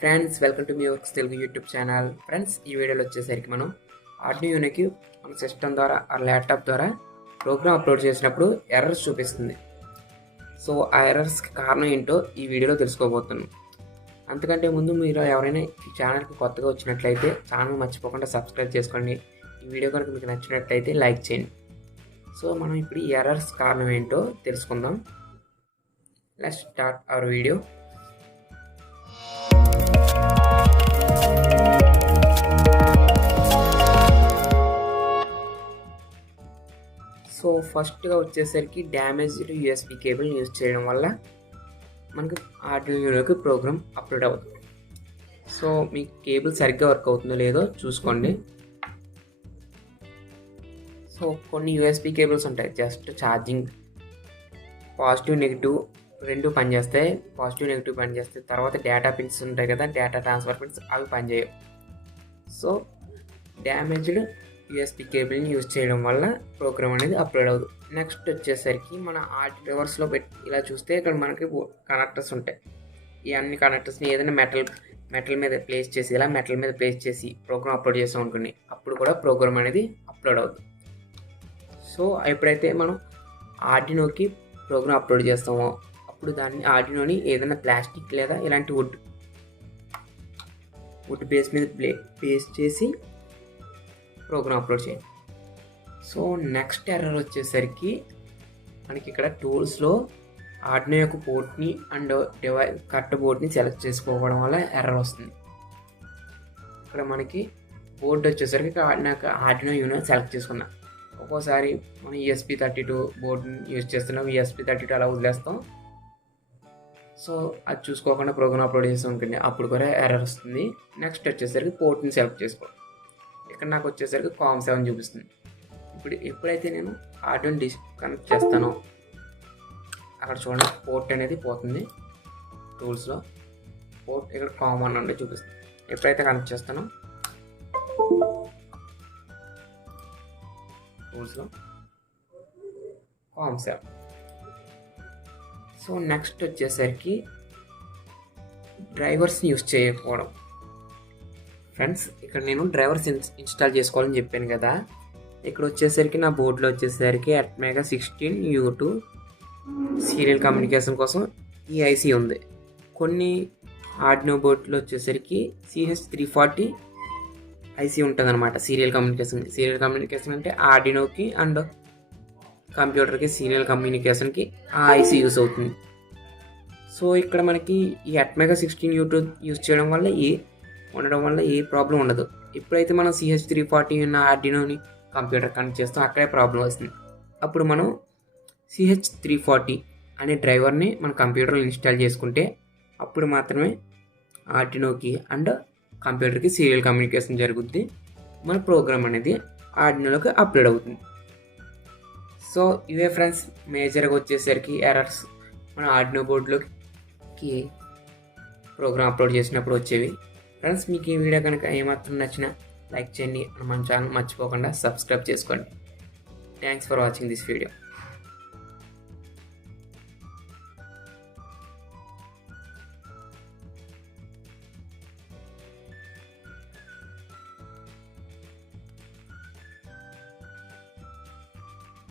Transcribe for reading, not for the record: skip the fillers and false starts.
Friends, welcome to me Telugu YouTube channel. Friends, ఈ వీడియోలో వచ్చేసరికి మనం ఆర్డినోకి మన సిస్టమ్ ద్వారా ఆ ల్యాప్టాప్ ద్వారా ప్రోగ్రామ్ అప్లోడ్ చేసినప్పుడు ఎర్రర్స్ చూపిస్తుంది. సో ఆ ఎర్రర్స్కి కారణం ఏంటో ఈ వీడియోలో తెలుసుకోబోతున్నాం. అంతకంటే ముందు మీరు ఎవరైనా ఈ ఛానల్కి కొత్తగా వచ్చినట్లయితే ఛానల్ మర్చిపోకుండా సబ్స్క్రైబ్ చేసుకోండి. ఈ వీడియో కనుక మీకు నచ్చినట్లయితే లైక్ చేయండి. సో మనం ఇప్పుడు ఈ ఎర్రర్స్ కారణం ఏంటో తెలుసుకుందాం. Let's start our video. So ఫస్ట్గా వచ్చేసరికి డ్యామేజ్డ్ యూఎస్బి కేబుల్ యూజ్ చేయడం వల్ల మనకి ఆర్డినోకి ప్రోగ్రామ్ అప్లోడ్ అవుతుంది. సో మీ కేబుల్ సరిగ్గా వర్క్ అవుతుందో లేదో చూసుకోండి. సో కొన్ని యూఎస్బి కేబుల్స్ ఉంటాయి, జస్ట్ ఛార్జింగ్ పాజిటివ్ నెగిటివ్ రెండు పనిచేస్తాయి. పాజిటివ్ నెగిటివ్ పనిచేస్తాయి. తర్వాత డేటా పిన్స్ ఉంటాయి కదా, డేటా ట్రాన్స్ఫర్ పిన్స్, అవి పనిచేయవు. సో డ్యామేజ్డ్ యూఎస్బి కేబుల్ని యూజ్ చేయడం వల్ల ప్రోగ్రామ్ అనేది అప్లోడ్ అవుతుంది. నెక్స్ట్ వచ్చేసరికి మన ఆర్ట్ రివర్స్లో పెట్టి ఇలా చూస్తే ఇక్కడ మనకి కనెక్టర్స్ ఉంటాయి. ఈ అన్ని కనెక్టర్స్ని ఏదైనా మెటల్ మీద ప్లేస్ చేసి ఇలా మెటల్ మీద ప్లేస్ చేసి ప్రోగ్రామ్ అప్లోడ్ చేస్తాం అనుకోండి, అప్పుడు కూడా ప్రోగ్రామ్ అనేది అప్లోడ్ అవుతుంది. సో ఎప్పుడైతే మనం ఆర్డినోకి ప్రోగ్రామ్ అప్లోడ్ చేస్తామో అప్పుడు దాన్ని ఆర్డినోని ఏదైనా ప్లాస్టిక్ లేదా ఇలాంటి వుడ్ బేస్ మీద ప్లేస్ చేసి ప్రోగ్రామ్ అప్లోడ్ చేయండి. సో నెక్స్ట్ ఎర్రర్ వచ్చేసరికి మనకి ఇక్కడ టూల్స్లో ఆర్డినో యొక్క పోర్ట్ని అండ్ కరెక్ట్ బోర్డ్ని సెలెక్ట్ చేసుకోవడం వల్ల ఎర్రర్ వస్తుంది. ఇక్కడ మనకి బోర్డు వచ్చేసరికి నాకు ఆర్డినో యూనో సెలెక్ట్ చేసుకున్నా. ఒక్కోసారి మనం ESP32 బోర్డుని యూజ్ చేస్తున్నాం, ESP32 అలా వదిలేస్తాం. సో అది చూసుకోకుండా ప్రోగ్రామ్ అప్లోడ్ చేస్తాం అనుకోండి, అప్పుడు కూడా ఎర్రర్ వస్తుంది. నెక్స్ట్ వచ్చేసరికి పోర్ట్ని సెలెక్ట్ చేసుకోవాలి. ఇక్కడ నాకు వచ్చేసరికి COM7 చూపిస్తుంది. ఎప్పుడైతే నేను ఆర్డినో డిస్కనెక్ట్ చేస్తానో అక్కడ చూడండి పోర్ట్ అనేది పోతుంది. టూల్స్లో పోర్ట్ ఇక్కడ COM1 అంటే చూపిస్తుంది. ఎప్పుడైతే కనెక్ట్ చేస్తానో టూల్స్లో COM7. సో నెక్స్ట్ వచ్చేసరికి డ్రైవర్స్ని యూజ్ చేయకపోవడం. ఫ్రెండ్స్, ఇక్కడ నేను డ్రైవర్స్ ఇన్స్టాల్ చేసుకోవాలని చెప్పాను కదా, ఇక్కడ వచ్చేసరికి నా బోర్డులో వచ్చేసరికి అట్మేగా 16U2 సీరియల్ కమ్యూనికేషన్ కోసం ఈ ఐసీ ఉంది. కొన్ని ఆర్డినో బోర్డులో వచ్చేసరికి CH340 ఐసీ ఉంటుంది అనమాట. సీరియల్ కమ్యూనికేషన్ అంటే ఆర్డినోకి అండ్ కంప్యూటర్కి సీరియల్ కమ్యూనికేషన్కి ఆ ఐసీ యూస్ అవుతుంది. సో ఇక్కడ మనకి ఈ అట్మేగా 16U2 యూస్ చేయడం వల్ల ఉండడం వల్ల ఏ ప్రాబ్లం ఉండదు. ఎప్పుడైతే మనం CH340 ఉన్న ఆర్డినోని కంప్యూటర్ కనెక్ట్ చేస్తాం అక్కడే ప్రాబ్లం వస్తుంది. అప్పుడు మనం CH340 అనే డ్రైవర్ని మన కంప్యూటర్లో ఇన్స్టాల్ చేసుకుంటే అప్పుడు మాత్రమే ఆర్డినోకి అండ్ కంప్యూటర్కి సీరియల్ కమ్యూనికేషన్ జరుగుద్ది. మన ప్రోగ్రామ్ అనేది ఆర్డినోలోకి అప్లోడ్ అవుతుంది. సో ఇవే ఫ్రెండ్స్ మేజర్గా వచ్చేసరికి ఎర్రర్స్ మన ఆర్డినో బోర్డులోకి ప్రోగ్రామ్ అప్లోడ్ చేసినప్పుడు వచ్చేవి. ఫ్రెండ్స్, మీకు ఈ వీడియో కనుక ఏమాత్రం నచ్చినా లైక్ చేయండి. మన ఛానల్ మర్చిపోకుండా సబ్స్క్రైబ్ చేసుకోండి. Thanks for watching this video.